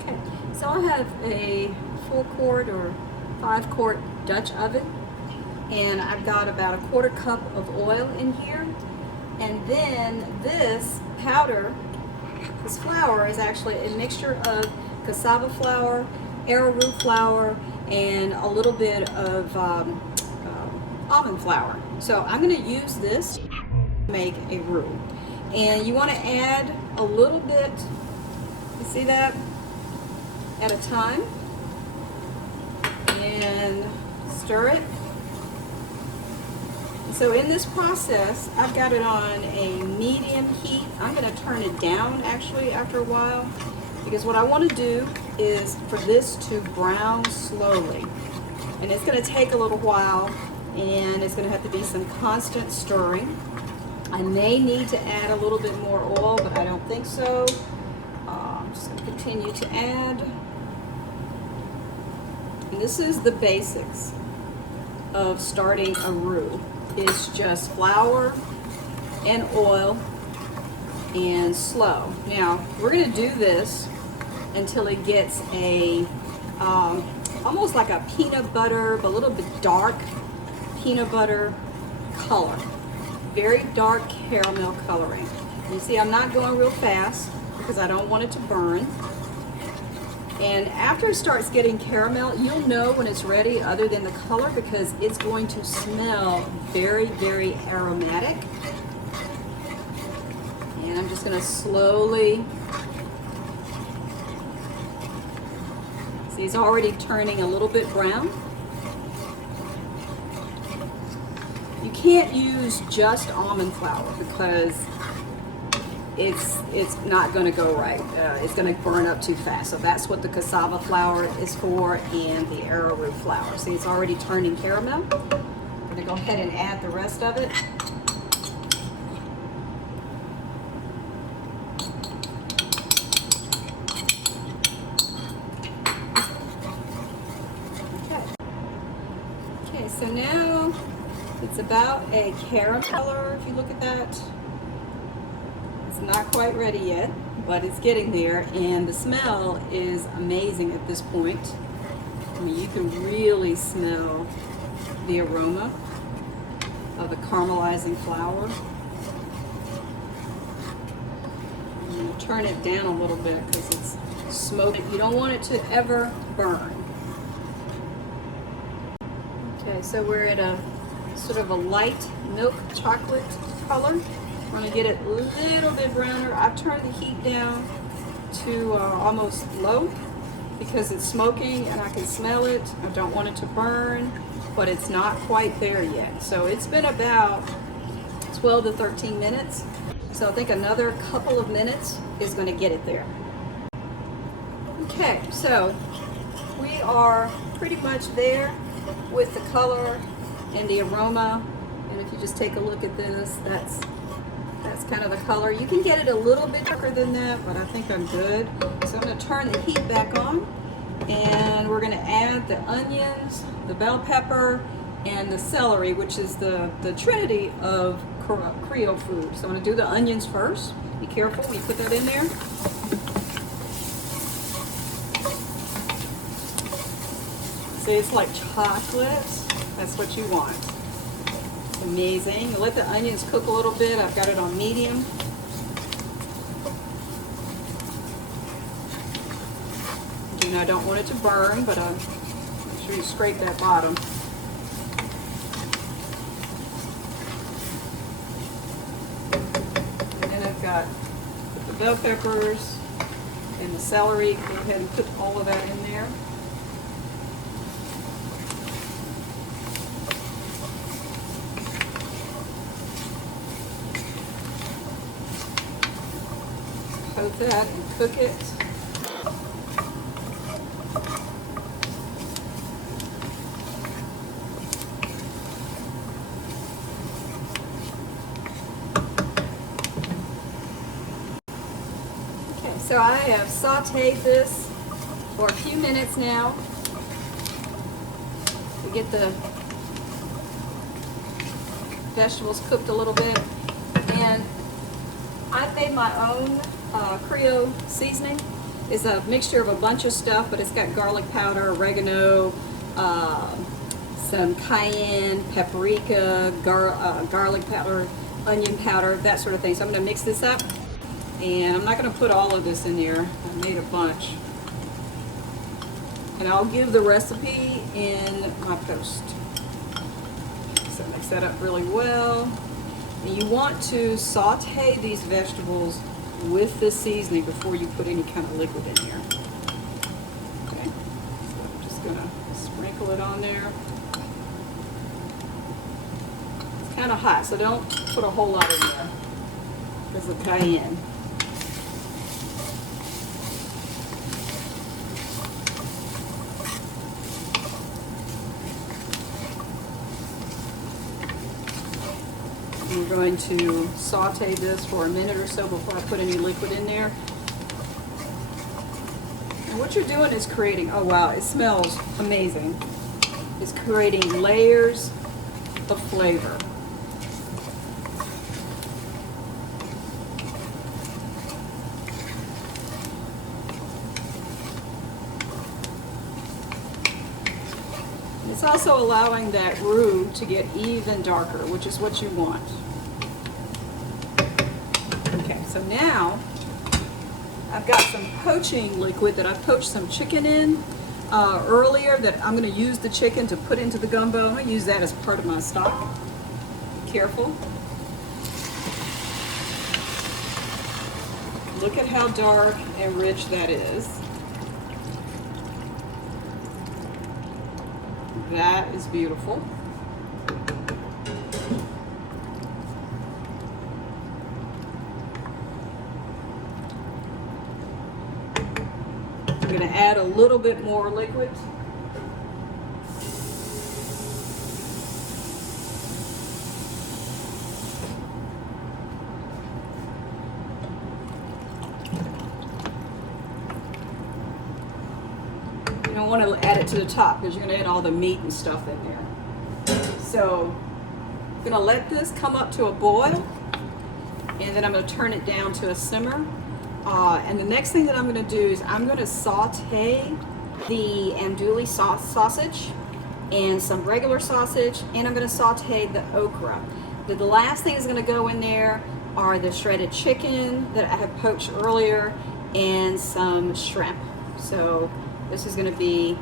Okay, so I have a 4-quart or 5-quart Dutch oven, and I've got about a 1/4 cup of oil in here, and then this powder, this flour, is actually a mixture of cassava flour, arrowroot flour, and a little bit of almond flour. So I'm going to use this to make a roux, and you want to add a little bit, you see that, at a time, and stir it. So in this process, I've got it on a medium heat. I'm going to turn it down actually after a while, because what I want to do is for this to brown slowly, and it's going to take a little while, and it's going to have to be some constant stirring. I may need to add a little bit more oil, but I don't think so. I'm just going to continue to add. And this is the basics of starting a roux. It's just flour and oil and slow. Now, we're going to do this until it gets a almost like a peanut butter, but a little bit dark peanut butter color. Very dark caramel coloring. You see, I'm not going real fast because I don't want it to burn. And after it starts getting caramel, you'll know when it's ready other than the color, because it's going to smell very, very aromatic. And I'm just going to slowly, see, it's already turning a little bit brown. You can't use just almond flour because it's not going to go right. It's going to burn up too fast. So that's what the cassava flour is for, and the arrowroot flour. See, it's already turning caramel. I'm going to go ahead and add the rest of it. Okay, so now it's about a caramel color, if you look at that. It's not quite ready yet, but it's getting there, and the smell is amazing at this point. I mean, you can really smell the aroma of the caramelizing flour. I'm going to turn it down a little bit because it's smoking. You don't want it to ever burn. Okay, so we're at a sort of a light milk chocolate color. We're going to get it a little bit browner. I've turned the heat down to almost low because it's smoking and I can smell it. I don't want it to burn, but it's not quite there yet. So it's been about 12 to 13 minutes. So I think another couple of minutes is going to get it there. Okay, so we are pretty much there with the color and the aroma. And if you just take a look at this, that's kind of the color. You can get it a little bit darker than that, but I think I'm good. So I'm going to turn the heat back on, and we're going to add the onions, the bell pepper, and the celery, which is the trinity of Creole food. So I'm going to do the onions first. Be careful when you put that in there. See, it's like chocolate. That's what you want. Amazing. Let the onions cook a little bit. I've got it on medium. You know, I don't want it to burn, but make sure you scrape that bottom. And then I've got the bell peppers and the celery. Go ahead and put all of that in there. Coat that and cook it. Okay, so I have sauteed this for a few minutes now to get the vegetables cooked a little bit, and I've made my own Creole seasoning, is a mixture of a bunch of stuff, but it's got garlic powder, oregano, some cayenne, paprika, garlic powder, onion powder, that sort of thing. So I'm going to mix this up, and I'm not going to put all of this in there. I made a bunch. And I'll give the recipe in my post. So mix that up really well. And you want to saute these vegetables with the seasoning before you put any kind of liquid in here. Okay, so I'm just gonna sprinkle it on there. It's kind of hot, so don't put a whole lot in there because of cayenne. I'm going to saute this for a minute or so before I put any liquid in there. And what you're doing is creating, oh wow, it smells amazing. It's creating layers of flavor. It's also allowing that roux to get even darker, which is what you want. Okay, so now I've got some poaching liquid that I poached some chicken in earlier that I'm going to use the chicken to put into the gumbo. I'm going to use that as part of my stock. Be careful. Look at how dark and rich that is. That is beautiful. I'm going to add a little bit more liquid. You don't want to add it to the top because you're going to add all the meat and stuff in there. So I'm going to let this come up to a boil, and then I'm going to turn it down to a simmer. And the next thing that I'm going to do is I'm going to saute the andouille sausage and some regular sausage, and I'm going to saute the okra. The last thing that's going to go in there are the shredded chicken that I have poached earlier and some shrimp. So this is going to be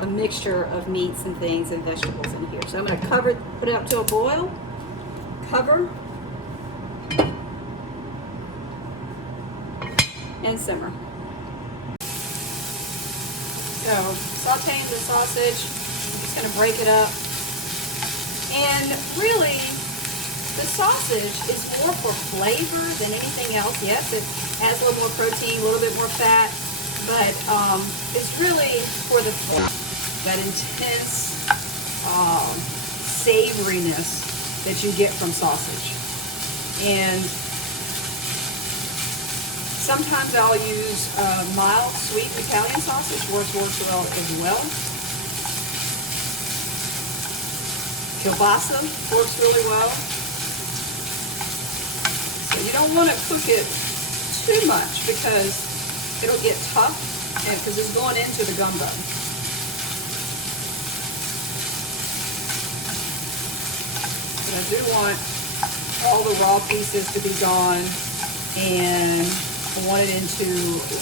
a mixture of meats and things and vegetables in here. So I'm going to cover it, put it up to a boil, cover, and simmer. So sauteing the sausage, I'm just going to break it up. And really, the sausage is more for flavor than anything else. Yes, it has a little more protein, a little bit more fat, but it's really for the that intense savoriness that you get from sausage. And sometimes I'll use mild, sweet Italian sausage, which works well as well. Kielbasa works really well. So you don't want to cook it too much because it'll get tough, and because it's going into the gumbo. But I do want all the raw pieces to be gone, and I want it into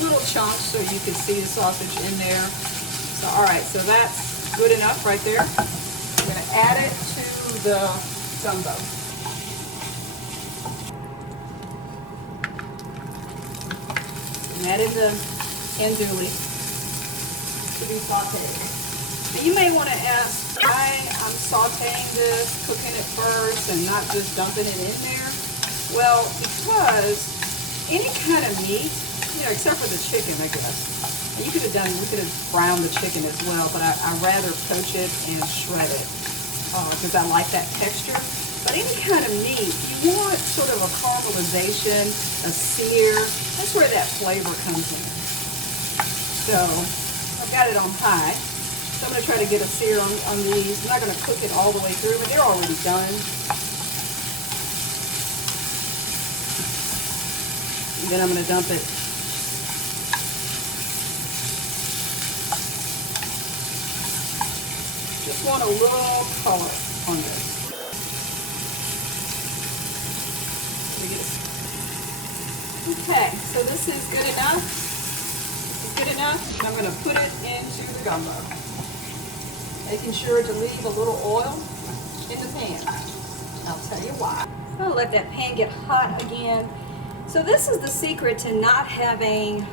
little chunks so you can see the sausage in there. So, all right, so that's good enough right there. I'm going to add it to the gumbo. And add in the andouille to be sauteed. Now you may want to ask why I'm sauteing this, cooking it first, and not just dumping it in there. Well, because any kind of meat, you know, except for the chicken, I guess. And we could have browned the chicken as well, but I rather poach it and shred it because I like that texture. But any kind of meat, you want sort of a caramelization, a sear. That's where that flavor comes in. So I've got it on high. So I'm going to try to get a sear on these. I'm not going to cook it all the way through, but they're already done. And then I'm going to dump it just want a little color on this. Okay, so this is good enough. This is good enough. And I'm going to put it into the gumbo. Making sure to leave a little oil in the pan. I'll tell you why. So I'll let that pan get hot again. So this is the secret to not having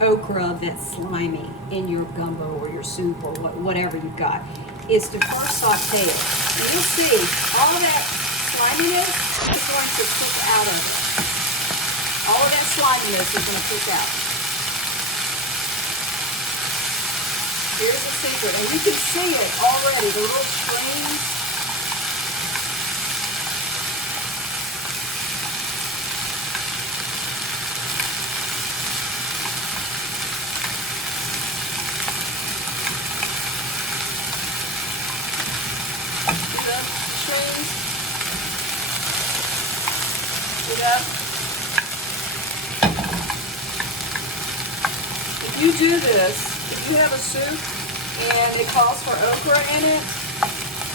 okra that's slimy in your gumbo or your soup or whatever you've got, is to first saute it. And you'll see all that sliminess is going to cook out of it. All of that sliminess is going to cook out. Here's the secret, and you can see it already, the little streams. If you do this, if you have a soup and it calls for okra in it,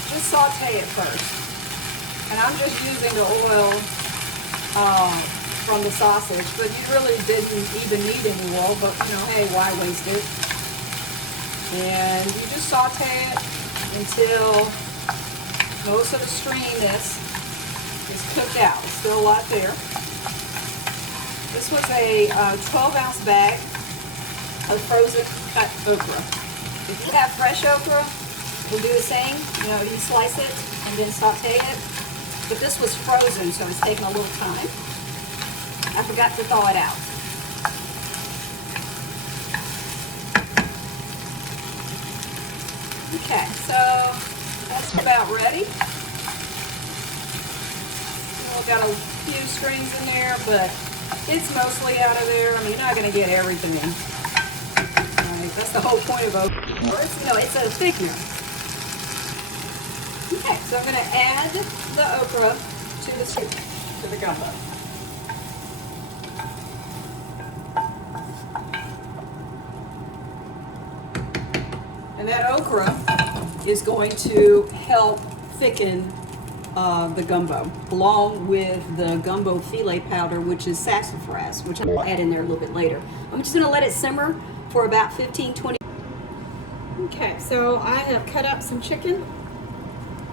just saute it first. And I'm just using the oil from the sausage, but you really didn't even need any oil, but you know, hey, why waste it? And you just saute it until most of the stringiness is cooked out. There's still a lot there. This was a 12-ounce bag of frozen cut okra. If you have fresh okra, we'll do the same. You know, you slice it and then saute it. But this was frozen, so it's taking a little time. I forgot to thaw it out. Okay, so that's about ready. We've got a few strings in there, but it's mostly out of there. I mean, you're not going to get everything in. All right, that's the whole point of okra. It's a thickener. Okay, so I'm going to add the okra to the soup, to the gumbo. And that okra is going to help thicken the gumbo, along with the gumbo filet powder, which is sassafras, which I'll add in there a little bit later. I'm just going to let it simmer for about 15-20. Okay, so I have cut up some chicken,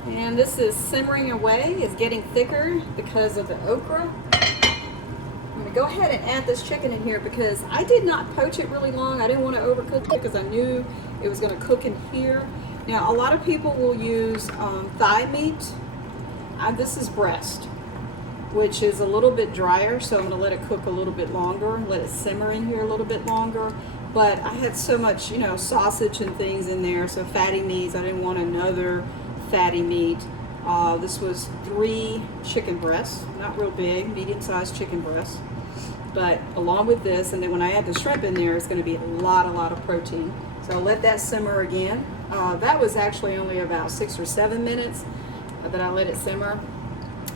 and this is simmering away. It's getting thicker because of the okra. I'm going to go ahead and add this chicken in here because I did not poach it really long. I didn't want to overcook it because I knew it was going to cook in here. Now, a lot of people will use thigh meat. This is breast, which is a little bit drier, so I'm going to let it cook a little bit longer, let it simmer in here a little bit longer. But I had so much, sausage and things in there, so fatty meats. I didn't want another fatty meat. This was 3 chicken breasts, not real big, medium-sized chicken breasts. But along with this, and then when I add the shrimp in there, it's going to be a lot of protein. So I'll let that simmer again. That was actually only about 6 or 7 minutes that I let it simmer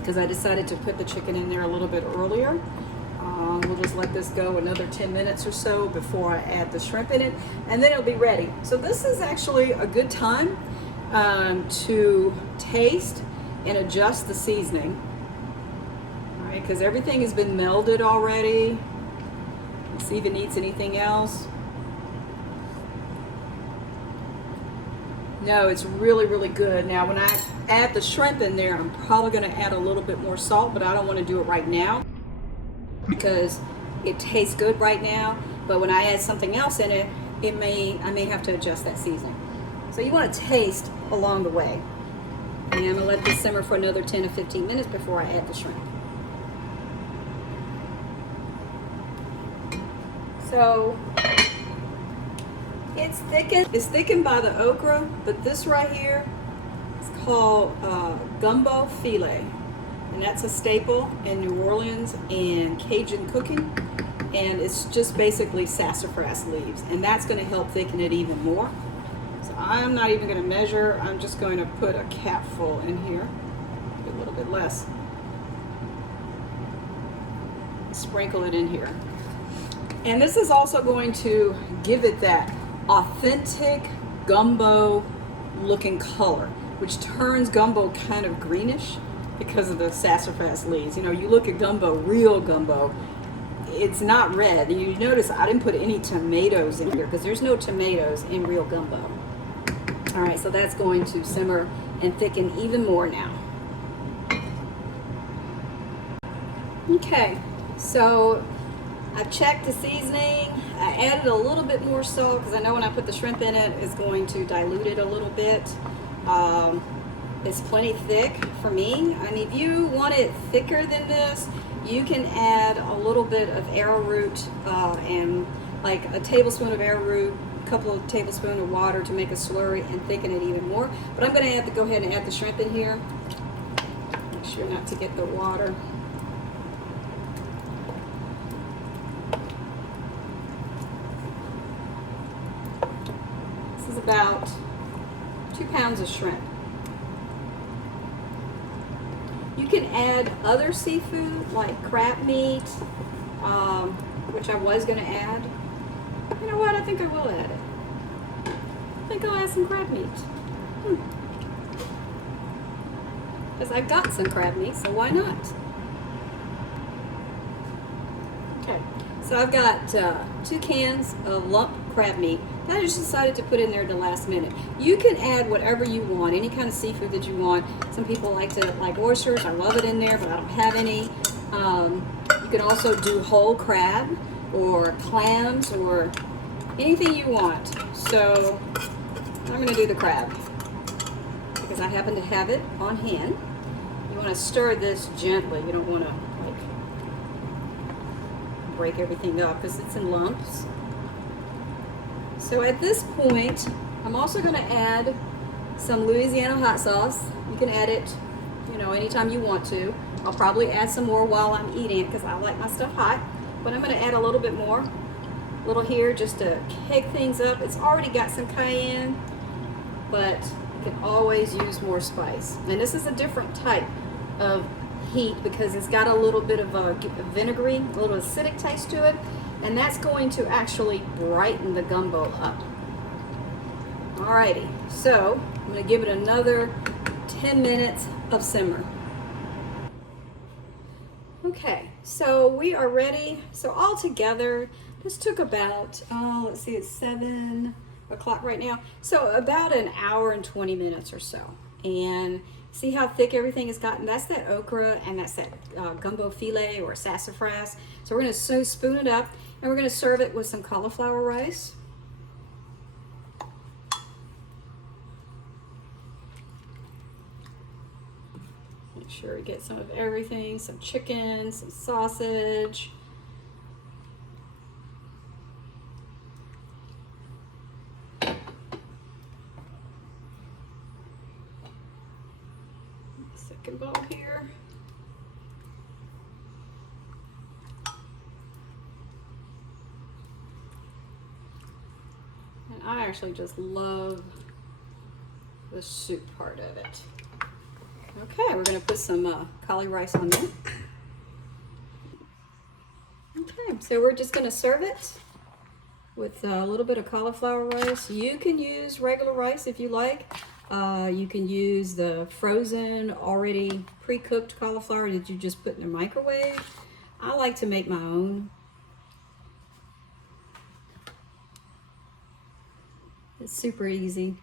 because I decided to put the chicken in there a little bit earlier. We'll just let this go another 10 minutes or so before I add the shrimp in it, and then it'll be ready. So this is actually a good time to taste and adjust the seasoning, all right, because everything has been melded already. Let's see if it needs anything else. No, it's really good. Now when I add the shrimp in there, I'm probably going to add a little bit more salt, but I don't want to do it right now because it tastes good right now. But when I add something else in it, I may have to adjust that seasoning. So you want to taste along the way. And I'm going to let this simmer for another 10 to 15 minutes before I add the shrimp. So it's thickened by the okra, but this right here is called gumbo filet, and that's a staple in New Orleans and Cajun cooking, and it's just basically sassafras leaves, and that's going to help thicken it even more. So I'm not even going to measure. I'm just going to put a capful in here, a little bit less. Sprinkle it in here, and this is also going to give it that authentic gumbo looking color, which turns gumbo kind of greenish because of the sassafras leaves. You know, you look at gumbo, real gumbo, it's not red. You notice I didn't put any tomatoes in here because there's no tomatoes in real gumbo. All right, so that's going to simmer and thicken even more now. Okay, so I checked the seasoning. I added a little bit more salt because I know when I put the shrimp in it, it's going to dilute it a little bit. It's plenty thick for me. I mean, if you want it thicker than this, you can add a little bit of arrowroot and like a tablespoon of arrowroot, a couple of tablespoons of water to make a slurry and thicken it even more. But I'm going to have to go ahead and add the shrimp in here. Make sure not to get the water. This is about 2 pounds of shrimp. You can add other seafood like crab meat, which I was going to add. You know what? I think I will add it. I think I'll add some crab meat. Because I've got some crab meat, so why not? Okay, so I've got 2 cans of lump crab meat. I just decided to put in there at the last minute. You can add whatever you want, any kind of seafood that you want. Some people like oysters. I love it in there, but I don't have any. You can also do whole crab or clams or anything you want. So I'm going to do the crab because I happen to have it on hand. You want to stir this gently. You don't want to like break everything up because it's in lumps. So at this point, I'm also going to add some Louisiana hot sauce. You can add it, you know, anytime you want to. I'll probably add some more while I'm eating it because I like my stuff hot. But I'm going to add a little bit more, a little here just to kick things up. It's already got some cayenne, but you can always use more spice. And this is a different type of heat because it's got a little bit of a vinegary, a little acidic taste to it. And that's going to actually brighten the gumbo up. Alrighty, so I'm going to give it another 10 minutes of simmer. Okay, so we are ready. So all together, this took about, let's see, it's 7 o'clock right now. So about an hour and 20 minutes or so. And see how thick everything has gotten? That's that okra and that's that gumbo filet or sassafras. So we're going to spoon it up and we're going to serve it with some cauliflower rice. Make sure we get some of everything, some chicken, some sausage. Second bowl here. And I actually just love the soup part of it. Okay, we're going to put some cauliflower rice on there. Okay, so we're just going to serve it with a little bit of cauliflower rice. You can use regular rice if you like. You can use the frozen, already pre-cooked cauliflower that you just put in the microwave. I like to make my own. It's super easy.